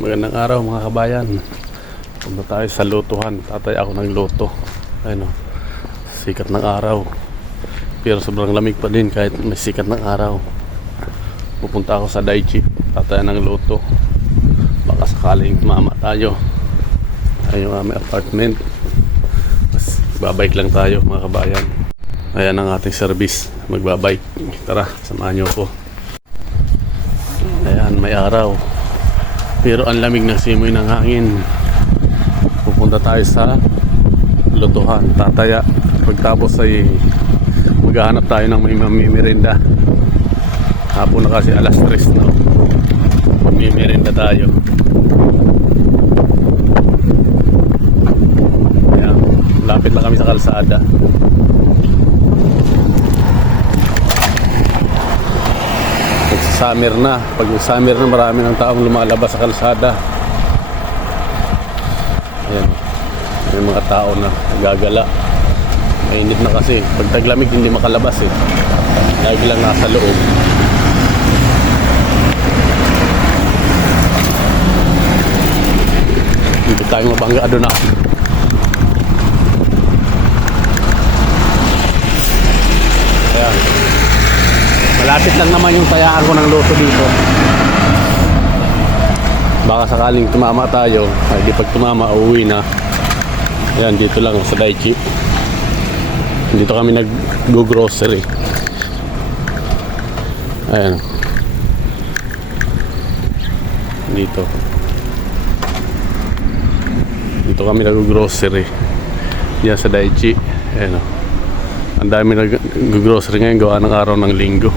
Magandang araw mga kabayan. Punta tayo sa lutuhan. Tatay ako ng luto. Ayun o, sikat ng araw. Pero sobrang lamig pa din kahit may sikat ng araw. Pupunta ako sa Daichi. Tatay ng luto. Baka sakaling tumama tayo. Ayun yung aming apartment. Magbabike lang tayo mga kabayan. Ayan ang ating service. Magbabike. Tara, samahan nyo ko. Ayan, may araw. Pero ang lamig ng simoy ng hangin. Pupunta tayo sa lutuhan, tataya. Pagtapos ay maghahanap tayo ng may mamimerenda. Hapon na kasi alas 3 no? Mamimerenda tayo. Ayan, lapit na kami sa kalsada. Summer na. Pag summer na, marami ng taong lumalabas sa kalsada. Ayan. May mga tao na gagala. Mainit na kasi. Pag taglamig, hindi makalabas eh. Lagi lang nasa loob. Hindi tayo mabangga doon na. Ayan. Malapit lang naman yung tayaan ko ng luto dito. Baka sakaling tumama tayo, ay di pag tumama, uuwi na. Ayan, dito lang sa Daichi. Dito kami nag-grocery. Ayan. Dito. Dito kami nag-grocery. Diyan sa Daichi. Ayan o. Ang dami nag-grocery ngayon gawa ng araw ng linggo.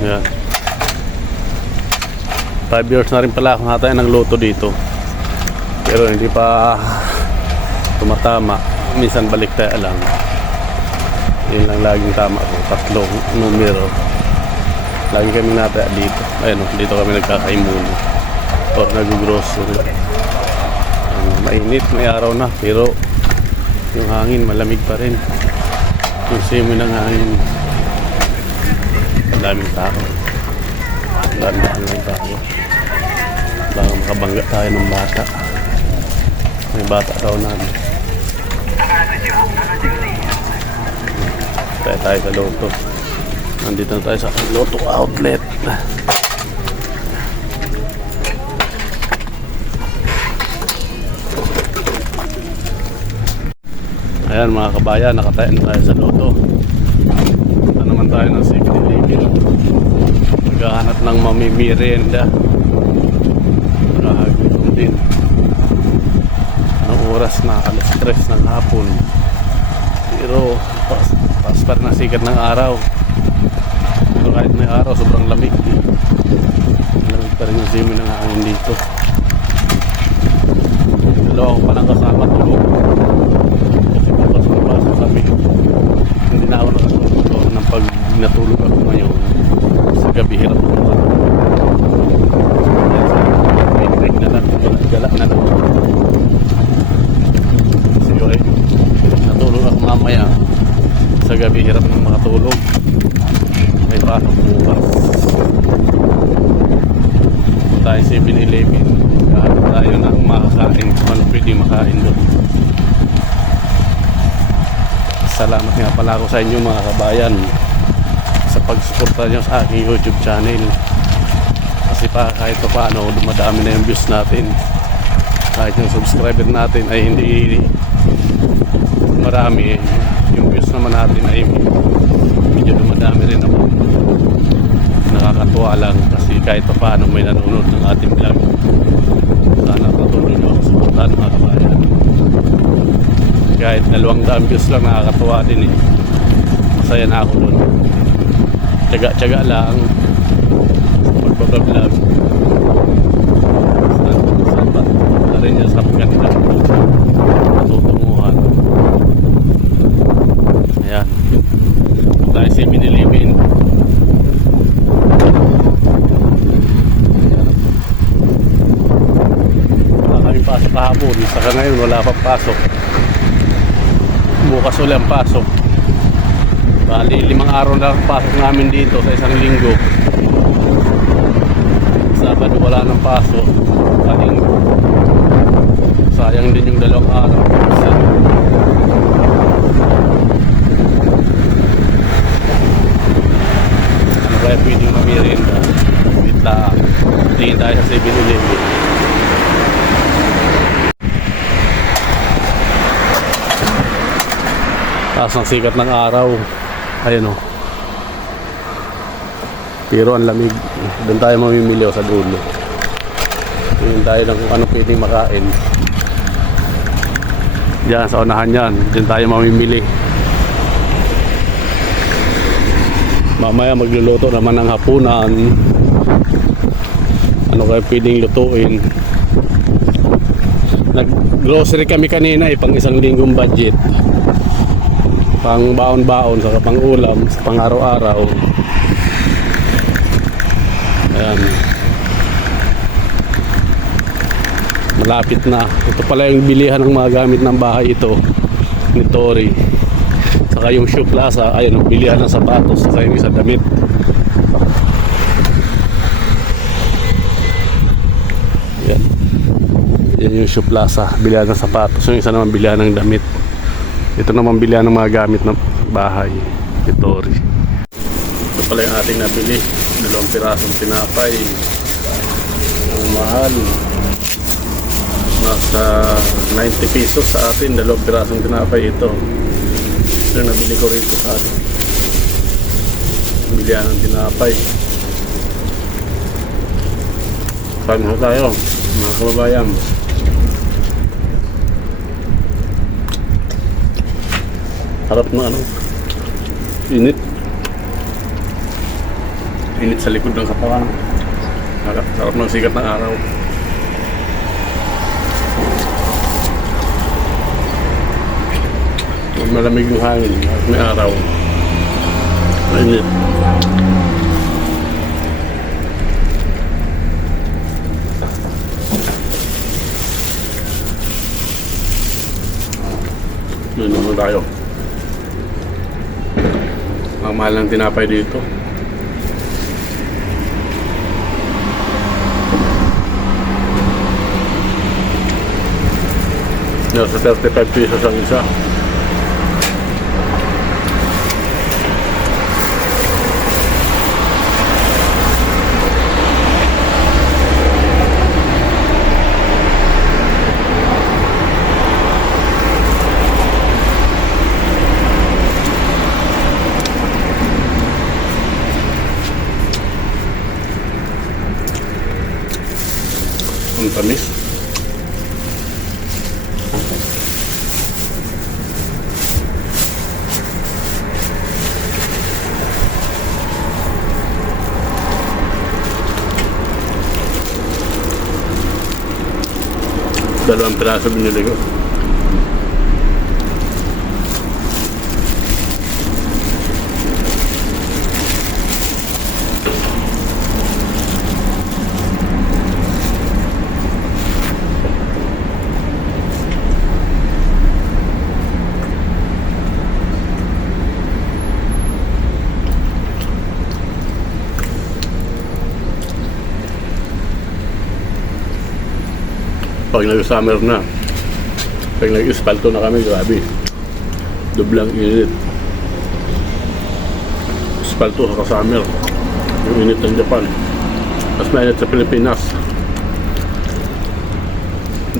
Ayan. 5 years na rin pala akong hatay ng loto dito. Pero hindi pa tumatama. Minsan balik tayo lang. Yun lang laging tama ko. 3 numero. Lagi kami nataya dito. Ayan o, dito kami nagkakaimuno. Or nag-grocery. Mainit, may araw na. Pero yung hangin malamig pa rin. Yung simoy ng hangin. Ang daming tao. Daming tao. Baka makabangga tayo ng bata. May bata raw namin. Tayo sa Lotto. Nandito na tayo sa Lotto outlet. Ayan mga kabayan, nakatayo na tayo sa Lotto. Punta naman tayo ng 7-Eleven. Maghahanap ng mamimirienda. Nakagutom din. Anong oras na? Alas 3 ng hapon. Pero paspar na sikat ng araw. Pero kahit may araw, sobrang lamig. Lamig pa rin yung simoy ng hangin dito. Dalawa ko palang kasama tulog. Sabi, hindi na ako nakatulog ng pag natulog ako ngayon sa gabi, hirap ako may break na lang, gala na lang kasi natulog ako mamaya sa gabi, hirap ng makatulog, may pasok bukas. Tayo 7-Eleven, tayo na makakain kung ano pwede makain doon. Salamat nga pala ako sa inyo mga kabayan sa pagsuporta nyo sa aking YouTube channel. Kasi kahit pa paano dumadami na yung views natin. Kahit yung subscriber natin ay hindi marami, yung views naman natin ay medyo dumadami rin naman. Nakakatuwa lang kasi kahit pa paano may nanonood ng ating vlog. Sana patuloy nyo ako suportahan mga kabayan. Kahit 200 views lang, nakakatuwa din eh. Masaya na ako doon. Tiyaga-tiyaga lang magbablog. Saan ba? Na rin niya sa ganito matutunguhan. Ayan. Tayo 7-Eleven. Wala kaming pasok kahapon. Saka ngayon wala pa pasok. Bukas ulit ang pasok. Bali 5 araw na pasok namin dito sa isang linggo. Sabado wala nang pasok. Tingin tayo sa 7-Eleven. Taas ng sikat ng araw. Ayan o. Pero ang lamig. Doon tayo mamimili sa dulo. Tingin tayo ng kung ano pwedeng makain. Diyan sa unahan yan. Diyan tayo mamimili. Mamaya magluluto naman ng hapunan. Ano kayo pwedeng lutuin. Nag-grocery kami kanina pang isang linggong budget. Pang baon-baon, saka pang ulam, pang araw-araw. Ayan. Malapit na. Ito pala yung bilihan ng mga gamit ng bahay ito ni Tori. Saka yung Shoe Plaza, ayun, bilihan ng sapatos, saka yung isa damit. Yan. Yan yung Shoe Plaza, bilihan ng sapatos. Yung isa naman bilihan ng damit. Ito naman bilihan ng mga gamit ng bahay ni Tori. Ito pala yung ating nabili. 2 pirasong tinapay. Ang mahal. Nasa 90 pesos sa atin. 2 pirasong tinapay ito. Ito yung nabili ko rito sa atin. Bilihan ng tinapay. Saan na tayo mga kababayan? Harap na ano, init sa likod ng katawan. Harap ng sikat ng araw. Malamig yung hangin at may araw. Mainit. Doon naman tayo. Ang mahal ng tinapay dito. Nasa 35 pesos ang isa. Ang tamis. Dalawang piraso binili ko. Pag nag-summer na, pag nag-espalto na kami, grabe, doblang init. Espalto sa summer, yung init ng Japan, mas mainit sa Pilipinas,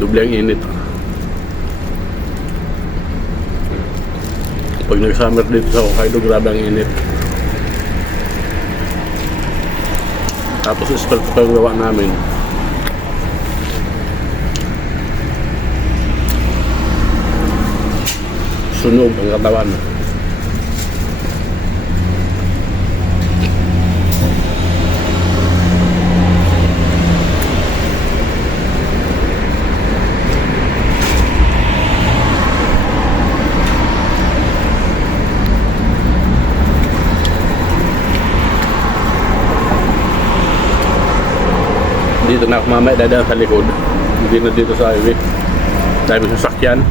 doblang init. Pag nag-summer dito sa Hokkaido, grabe ang init. Tapos espalto pa yung gawa namin. Sunog ang katawan. Dito na ako mamaya dadaan sa likod. Hindi na dito sa highway. Dahil sa sasakyan.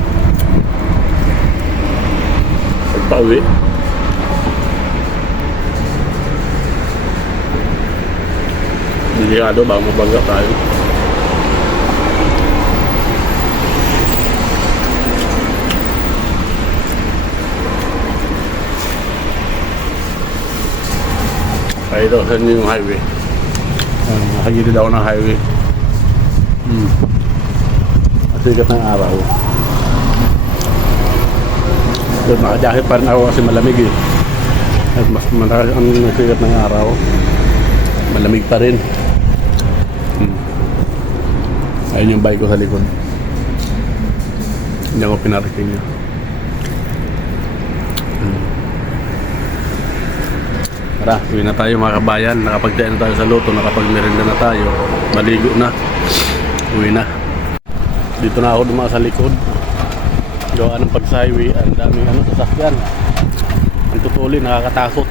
Pauwi. Delikado baka mabangga tayo. Ay ito, saan yung highway? Nakagilid ako ng highway. Sikat ng araw. Doon nakajakit pa rin ako kasi malamig eh. At mas matagal ang sikat ng araw. Malamig pa rin. Ayun yung bike ko sa likod. Hindi ako pinarating niya. Tara, uwi na tayo mga kabayan. Nakapagdayan na tayo sa luto, nakapagmerenda na tayo. Maligo na. Uwi na. Dito na ako dumaan sa likod. Gawa ng pag-highway. Ang daming sasakyan. Ang tutuli, nakakatakot.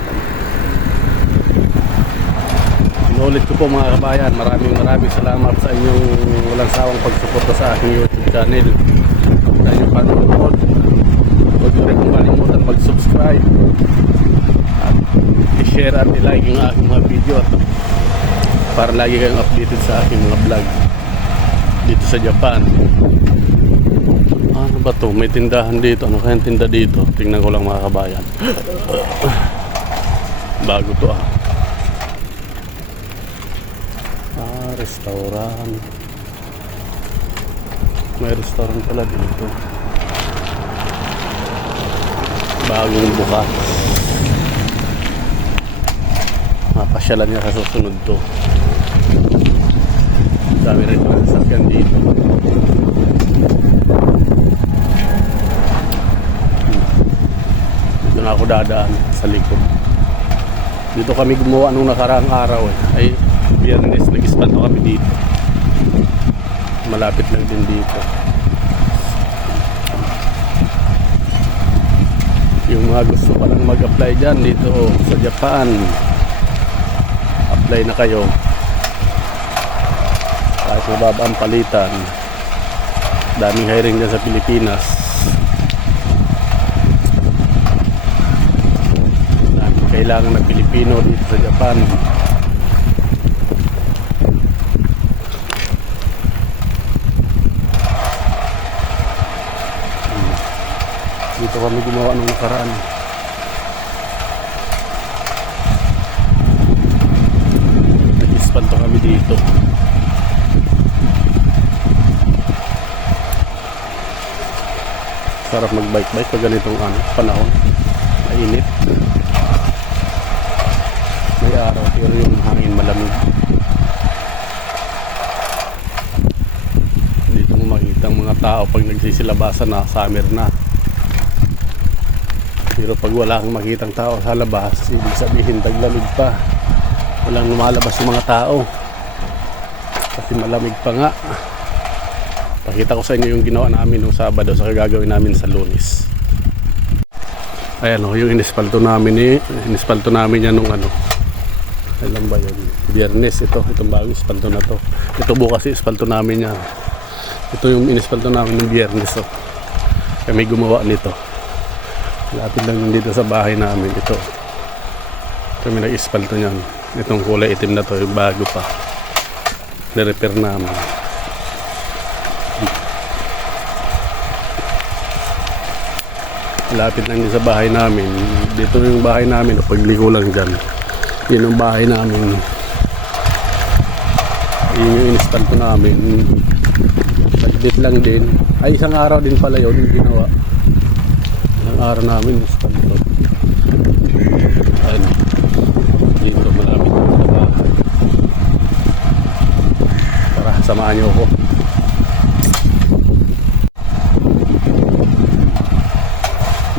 Inulit ko po mga kabayan. Maraming salamat sa inyong walang sawang pagsuporta sa aking YouTube channel. Sa inyong panonood. Huwag nyo rin kung kalimutan mag-subscribe. I-share at i-like yung aking mga video para lagi kayong updated sa aking mga vlog dito sa Japan. Ano ba to? May tindahan dito. Ano kayang tinda dito? Tingnan ko lang mga kabayan. Bago to restaurant. May restaurant pala dito. Bagong bukas. Mapasyalan niya sa susunod to. Dami rin mga sasakyan dito. Dito na ako dadaan sa likod. Dito kami gumawa nung nakaraang araw ay Biyernes, nag-ispanto kami dito. Malapit lang din dito. Yung mga gusto pa lang mag-apply dyan dito sa Japan, apply na kayo. Kahit mababa ang palitan, daming hiring dyan sa Pilipinas. Daming kailangan ng Pilipino dito sa Japan. Dito kami gumawa ng nakaraan. Nag-ispanto kami dito. Sarap mag-bike-bike pag ganitong panahon. Mainit. May araw pero yung hangin malamig. Dito mo makikita ang mga tao pag nagsisilabasan na summer na. Pero pag wala kang makitang tao sa labas, ibig sabihin taglamig pa. Walang lumalabas yung mga tao. Kasi malamig pa nga. Pakita ko sa inyo yung ginawa namin nung Sabado sa gagawin namin sa Lunes. Ayan yung inispalto namin yan nung alam ba yun? Biyernes itong bagong ispalto na to. Ito bukas ispalto namin yan. Ito yung inispalto namin ng Biyernes Kami gumawa nito. Lapit lang dito sa bahay namin ito. Kami nag-ispalto niyan. Itong kulay itim na to, yung bago pa. Na-repair namin. Lapit lang din sa bahay namin. Dito yung bahay namin, pagliko lang dyan. Yun yung bahay namin. Yun yung inispalto namin. Nagdit lang din. Ay, isang araw din pala yun yung ginawa. Araw namin ispalto. Ayun. Dito malapit na bahay. Tara, samahan niyo ako.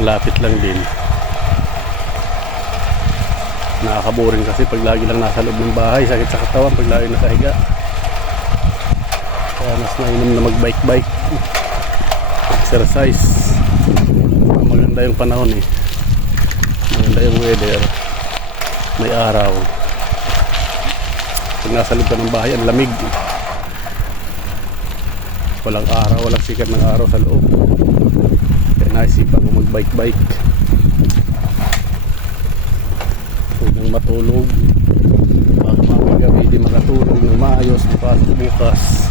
Malapit lang din. Nakakaboring kasi pag lagi lang nasa loob ng bahay. Sakit sa katawan pag lagi nakahiga. Kaya mas nainom na mag-bike-bike. Exercise. Maganda yung panahon maganda yung weather, may araw. Pag nasa loob ka ng bahay ang lamig, walang araw, walang sikat ng araw sa loob. Kaya naisipan ko mag-bike-bike. Huwag nang matulog baka mamang gabi di makatulog ng maayos, pasok bukas.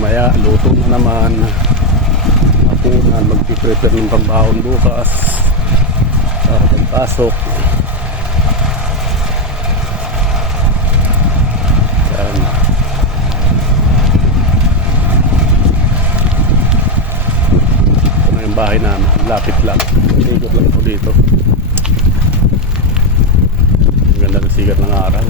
Mamaya luto na naman. Mag-prepare ng pambahon bukas para pagpasok. Yan. Ito na yung bahay namin. Lapit lang. Ikot lang po dito. Ang ganda ng sikat ng araw.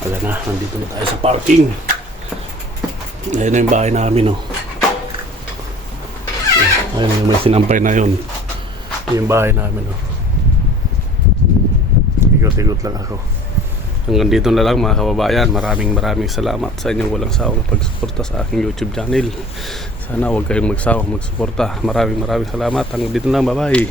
Ayan na, nandito na tayo sa parking. Ayan na yung bahay namin, oh. Ayan yung may sinampay na yun. Yung bahay namin, oh. Ikot-ikot lang ako. Hanggang dito na lang mga kababayan. Maraming salamat sa inyong walang sawang pagsuporta sa aking YouTube channel. Sana huwag kayong magsawang magsuporta. Maraming salamat. Hanggang dito na, bye bye.